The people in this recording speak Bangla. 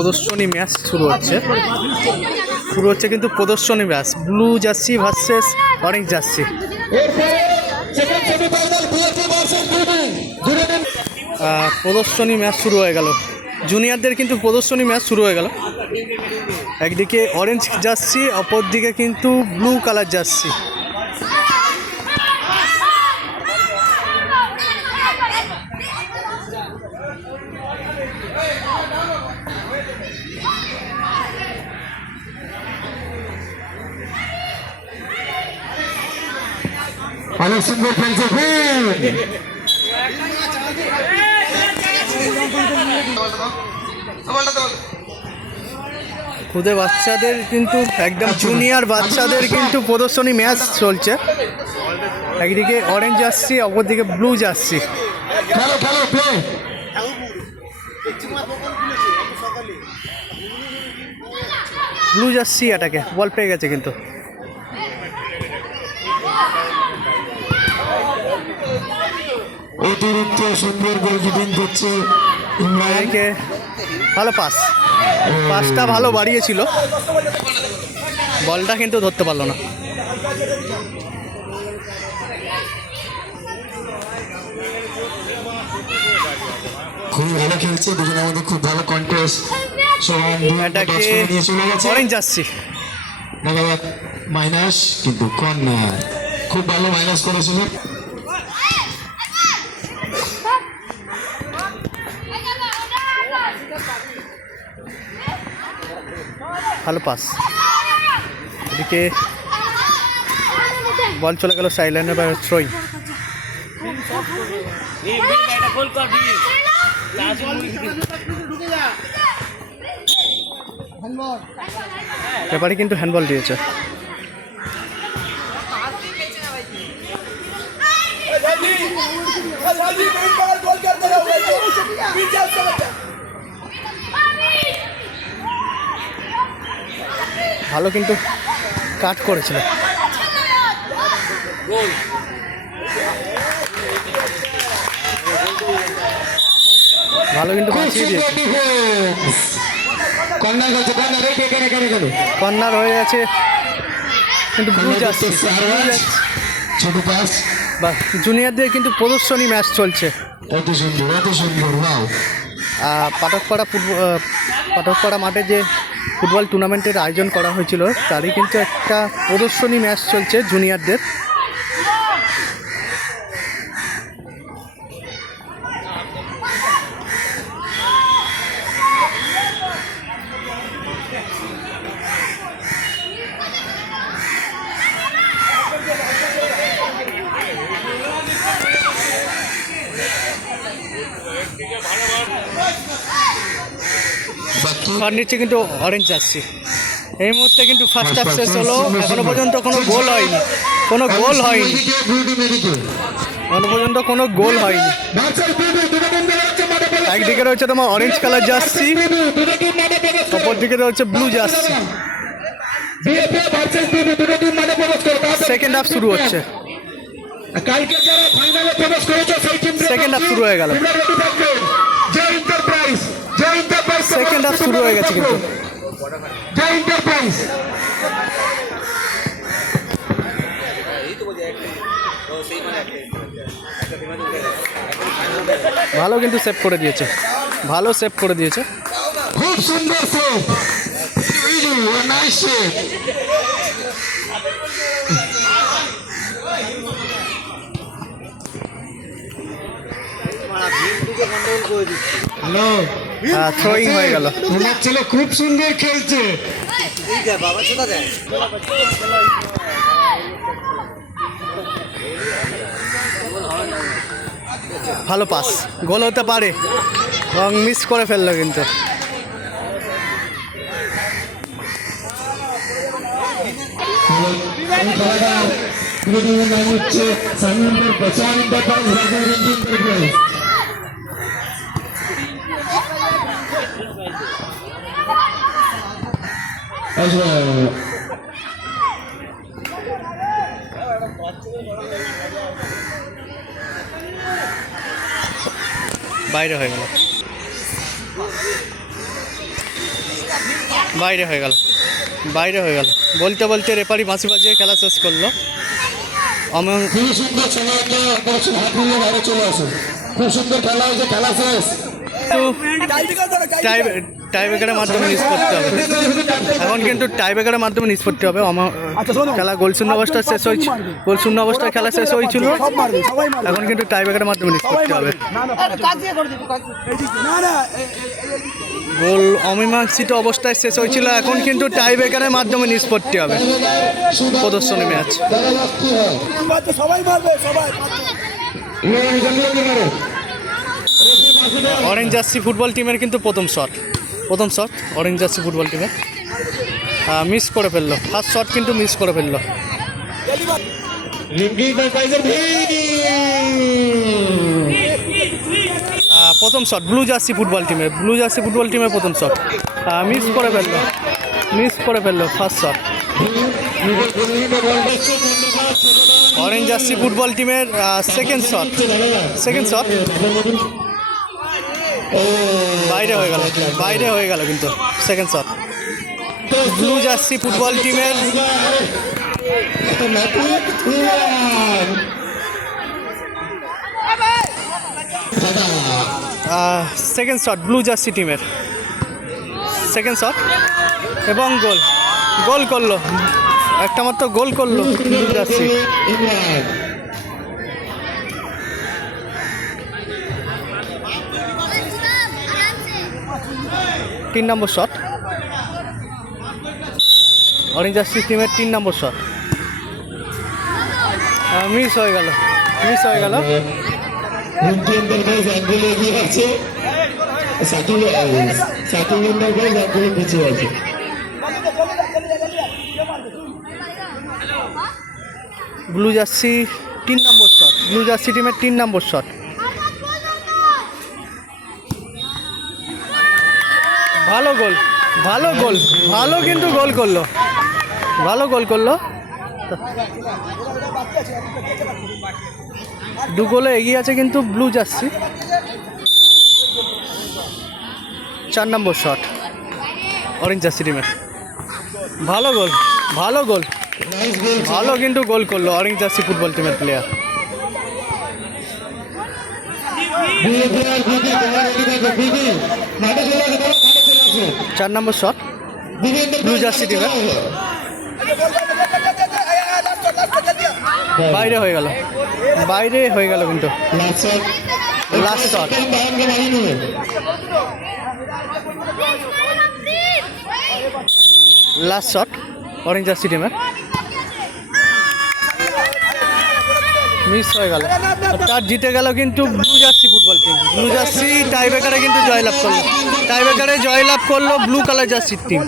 প্রদর্শনী ম্যাচ শুরু হচ্ছে কিন্তু প্রদর্শনী match blue jersey versus orange jersey. প্রদর্শনী ম্যাচ শুরু হয়ে গেল, জুনিয়রদের কিন্তু প্রদর্শনী ম্যাচ শুরু হয়ে গেল। একদিকে অরেঞ্জ জার্সি, অপরদিকে কিন্তু ব্লু কালার জার্সি। অনেক সুন্দর খেলছে খুদে বাচ্চাদের কিন্তু একদম জুনিয়র বাচ্চাদের কিন্তু প্রদর্শনী ম্যাচ চলছে। একদিকে অরেঞ্জ জার্সি, অপরদিকে ব্লু জার্সি। ব্লু জার্সি এটাকে বল পেয়ে গেছে কিন্তু অতিরিক্ত সুন্দর গোলকিপিং করছে ইমরানকে। ভালো পাসটা ভালো বাড়িয়েছিল, বলটা কিন্তু ধরতে পারলো না। খুবই ভালো খেলছে দুজনের মধ্যে, খুব ভালো কন্টেস্ট। অরেঞ্জ জার্সি মাইনাস, কিন্তু কর্নার খুব ভালো মাইনাস করেছিল। ভালো পাস, এদিকে বল চলে গেল সাইডলাইনে বা থ্রোয়িং। ব্যাপারে কিন্তু হ্যান্ডবল দিয়েছে। ভালো কিন্তু কাট করেছিল, ভালো কিন্তু বাঁচিয়ে দিয়েছে। কর্নার হয়ে গেছে কিন্তু ব্লু জার্সি। জুনিয়রদের কিন্তু প্রদর্শনী ম্যাচ চলছে। পাঠকপাড়া মাঠে যে ফুটবল টুর্নামেন্টের আয়োজন করা হয়েছিল, তারই কিন্তু একটা প্রদর্শনী ম্যাচ চলছে জুনিয়রদের। আর নিচ্ছে কিন্তু অরেঞ্জ জার্সি। এই মুহূর্তে কিন্তু ফার্স্ট হাফ শেষ হলো, এখনো পর্যন্ত কোনো গোল হয়নি। একদিকে রয়েছে তোমার অরেঞ্জ কালার জার্সি, অপর দিকে রয়েছে ব্লু জার্সি। সেকেন্ড হাফ শুরু হচ্ছে, সেকেন্ড হাফ শুরু হয়ে গেল, সেকেন্ড হাফ শুরু হয়ে গেছে কিন্তু ভালো কিন্তু সেভ করে দিয়েছে, ভালো সেভ করে দিয়েছে। খুব সুন্দর save, nice save. Hello, throwing হয়ে গেল। তোমার ছেলে খুব সুন্দর খেলছে। ভালো পাস, গোল হতে পারে এবং মিস করে ফেললো কিন্তু। বাইরে হয়ে গেল। বাইরে হয়ে গেল, বাইরে হয়ে গেল। বলতে বলতে রেফারি বাঁশি বাজিয়ে খেলা শেষ করলো। খুবই সুন্দর সময় একটা অপারেশন হাত মিলিয়ে বাইরে চলে আসুন। খুব সুন্দর খেলা হয়েছে, খেলা শেষ। টাইব্রেকারের মাধ্যমে নিষ্পত্তি হবে এখন, কিন্তু টাইব্রেকারের মাধ্যমে নিষ্পত্তি হবে। খেলা গোলশূন্য অবস্থায় শেষ হয়েছে, গোলশূন্য অবস্থায় খেলা শেষ হয়েছিল, এখন কিন্তু টাইব্রেকারের মাধ্যমে নিষ্পত্তি হবে। গোল অমীমাংসিত অবস্থায় শেষ হয়েছিল, এখন কিন্তু টাইব্রেকারের মাধ্যমে নিষ্পত্তি হবে প্রদর্শনী ম্যাচ। অরেঞ্জ জার্সি ফুটবল টিমের কিন্তু প্রথম শট অরেঞ্জ জার্সি ফুটবল টিমের মিস করে ফেললো, ফার্স্ট শট কিন্তু মিস করে ফেললো। প্রথম শট ব্লু জার্সি ফুটবল টিমের প্রথম শট মিস করে ফেললো first shot. Orange jersey football টিমের সেকেন্ড শট বাইরে হয়ে গেল কিন্তু second shot. Blue jersey football টিমের সেকেন্ড শট, ব্লু জার্সি টিমের সেকেন্ড শট এবং গোল করলো, একটা মাত্র গোল করলো ব্লু জার্সি। 3 নম্বর শট, অরেঞ্জ জার্সি টিমের 3 নম্বর শট মিস হয়ে গেল। ব্লু জার্সি 3 নম্বর শট, ব্লু জার্সি টিমের 3 নম্বর শট। ভালো কিন্তু গোল করলো, দু গোলে এগিয়ে আছে কিন্তু ব্লু জার্সি। 4 নম্বর শট অরেঞ্জ জার্সি টিমের, ভালো কিন্তু গোল করলো অরেঞ্জ জার্সি ফুটবল টিমের প্লেয়ার। 4 নম্বর শট ব্লু জার্সি টিমের, বাইরে হয়ে গেল কিন্তু লাস্ট শট অরেঞ্জ জার্সি টিমের মিস হয়ে গেল। তার জিতে গেল কিন্তু blue jersey football team. Blue jersey টাইব্রেকারে কিন্তু জয়লাভ করলো, ব্লু কালার জার্সির টিম।